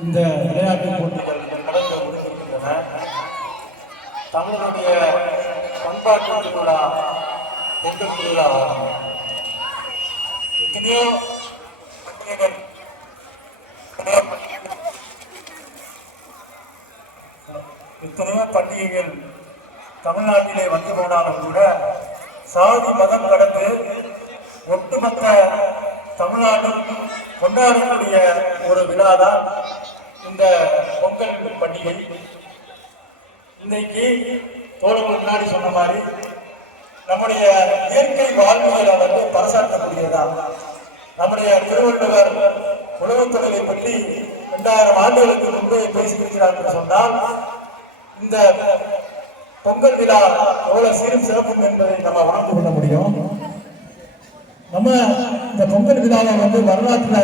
இந்த விளையாட்டு போட்டிகள் நடந்து முடிந்திருக்கின்றன. தமிழனுடைய பண்பாட்டு திருவிழா பொங்கல் திருவிழா எத்தனையோ எத்தனையோ பண்டிகைகள் தமிழ்நாட்டிலே வந்து போனாலும் கூட சாதி மதம் கடந்து ஒட்டுமொத்த தமிழ்நாடும் கொண்டாடக்கூடிய ஒரு விழா தான் இந்த பொங்கல் பண்டிகை. இன்னைக்கு தோழர்கள் முன்னாடி சொன்ன மாதிரி நம்முடைய இயற்கை வாழ்வியலை வந்து பறைசாற்றக்கூடியதா நம்முடைய திருவள்ளுவர் உழவுத் பற்றி இரண்டாயிரம் ஆண்டுகளுக்கு முன்பே பேசியிருக்கிறார் என்று சொன்னால் இந்த பொங்கல் விழா எவ்வளவு சீரும் சிறப்பும் என்பதை நம்ம உணர்ந்து கொள்ள முடியும். நம்ம இந்த பொங்கல் விழாவை வந்து வரலாற்றுல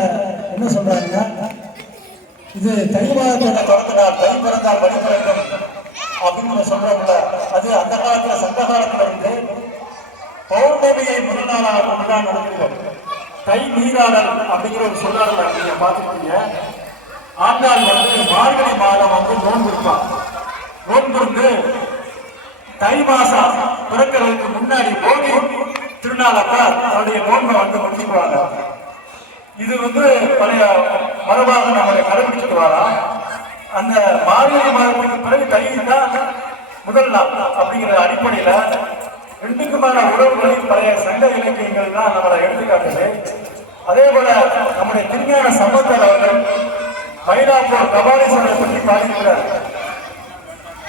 என்ன சொல்றாங்க இது தை மாதத்தோட தொடக்க நாள் தை பிறந்தால் வழி பிறக்கும் அப்படின்னு நம்ம சொல்றோம்ல அது அந்த காலத்துல சங்க காலத்துல இருந்து பௌர்ணமியை முதல்நாளாக கொண்டுதான் நடக்கிறோம் தை நீராடல் அப்படிங்கிற ஒரு சொல்லாடல் நீங்க பார்த்துருக்கீங்க. ஆண்டாள் வந்து மார்கழி மாதம் வந்து நோன்பு இருப்பான். நோன்பு இருந்து தை மாசம் பிறக்கிறதுக்கு முன்னாடி போகி திருநாளப்ப தன்னுடைய நோன்பை வந்து முடிச்சுக்குவாங்க. இது வந்து பழைய மரபாக நம்மளை கடைபிடிச்சிட்டு வரா அந்த மார்கழி மாதத்துக்கு பிறகு தை தான் முதல் நாள் அப்படிங்கிற அடிப்படையில ரெண்டுக்குமான உறவுகளை பழைய சங்க இலக்கியங்கள் தான் நம்மளை எடுத்துக்காட்டுது. அதே போல நம்முடைய திருஞான சம்பந்தர் அவர்கள் மயிலாப்பூர் கபாலீஸ்வரரை பற்றி பாடிக்கிறார்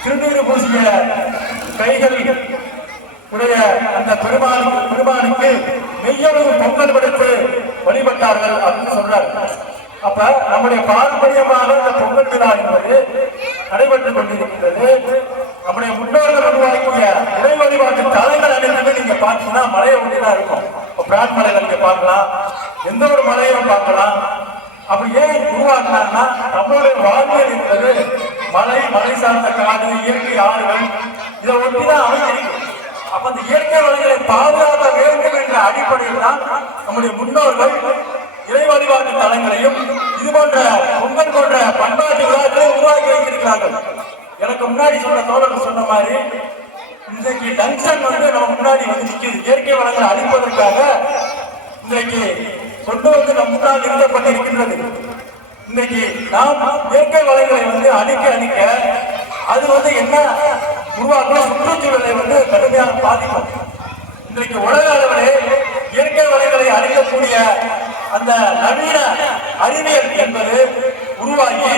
திருநீர் பூசிய கைகள் உடைய அந்த பெருமானுக்கு பெருமானுக்கு மெய்யளவு பொங்கல் படைத்து வழிபட்டார்கள் அப்படின்னு சொல்றார். அப்ப நம்முடைய பாரம்பரியமாக இந்த பொங்கல் விழா என்பது நடைபெற்றுக் கொண்டிருக்கிறது நம்முடைய முன்னோர்கள் உருவாக்கிய இறை வழிபாட்டு தலைகள் அனைத்துமே நீங்க பார்த்தீங்கன்னா மலையை ஒட்டிதான் இருக்கும். இப்போ பிராட் மலையில நீங்க பார்க்கலாம். எந்த ஒரு மலையும் பார்க்கலாம். அப்படி ஏன் உருவாக்குனாங்கன்னா நம்மளுடைய வாழ்வியல் என்பது மலை மலை சார்ந்த காடு இயற்கை ஆறுகள் இதை ஒட்டிதான் அமைஞ்சிருக்கு அப்ப அந்த இயற்கை வழிகளை பாதுகாக்க வேண்டும் என்ற அடிப்படையில் தான் நம்முடைய முன்னோர்கள் இறை வழிபாட்டு தலங்களையும் இது போன்ற பொங்கல் போன்ற பண்பாட்டு விழாக்களை உருவாக்கி வைத்திருக்கிறார்கள். எனக்கு முன்னாடி சொன்ன தோழர்கள் சொன்ன மாதிரி இன்றைக்கு டங்ஷன் வந்து நம்ம முன்னாடி வந்து நிற்குது இயற்கை வளங்களை அழிப்பதற்காக இன்றைக்கு கொண்டு வந்து நம் முன்னால் நிறுத்தப்பட்டிருக்கின்றது. இன்னைக்கு நாம் இயற்கை வளங்களை வந்து அழி அது வந்து என்ன? உருவாக்கும் சுற்றுச்சூழலை வந்து கடுமையாக பாதிக்கும். இன்றைக்கு உலக அளவிலே இயற்கை வளங்களை அழிக்கக்கூடிய அந்த நவீன அறிவியல் என்பது உருவாகி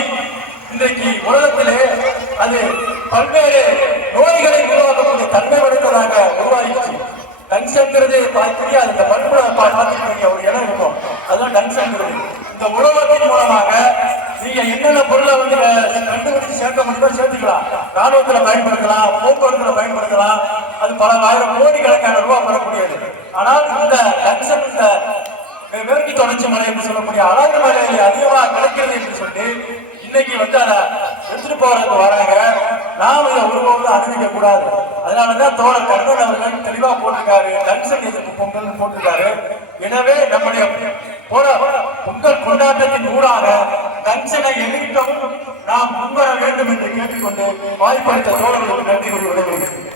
இன்றைக்கு உலகத்திலே அது பல்வேறு நோய்களை உருவாக்கக்கூடிய தன்மை படைத்ததாக உருவாகிச்சு டங்ஷன்ங்கிறது தெரியாது அந்த பண்புல பார்த்துக்கிறீங்க ஒரு இடம் இருக்கும். அதுதான் டங்ஷன்ங்கிறது இந்த உலகத்தின் மூலமாக நீங்க என்னென்ன பொருளை வந்து கண்டுபிடிச்சு முடியுமோ சேர்த்துக்கலாம். ராணுவத்துல பயன்படுத்தலாம் போக்குவரத்துல பயன்படுத்தலாம். அது பல ஆயிரம் கோடி கணக்கான ரூபாய் பெறக்கூடியது ஆனால் இந்த லட்சம் இந்த மேற்கு தொடர்ச்சி மலை என்று சொல்லக்கூடிய அழகு மலையில அதிகமா கிடைக்கிறது என்று சொல்லி இன்னைக்கு வந்து அதை எடுத்துட்டு போறதுக்கு வராங்க. நாம் இதை ஒருபோதும் அனுமதிக்க கூடாது. அதனாலதான் தோழர் கர்ணன் அவர்கள் தெளிவா போட்டிருக்காரு. லட்சம் எதிர்ப்பு பொங்கல் போட்டிருக்காரு. எனவே நம்முடைய போற பொங்கல் கொண்டாட்டத்தின் ஊடாக கஞ்சனை எதிர்க்கவும் நாம் முன்வர வேண்டும் என்று கேட்டுக்கொண்டு வாய்ப்பளித்த தோழர்களுக்கு நன்றி கூறி விடைபெறுகிறேன்.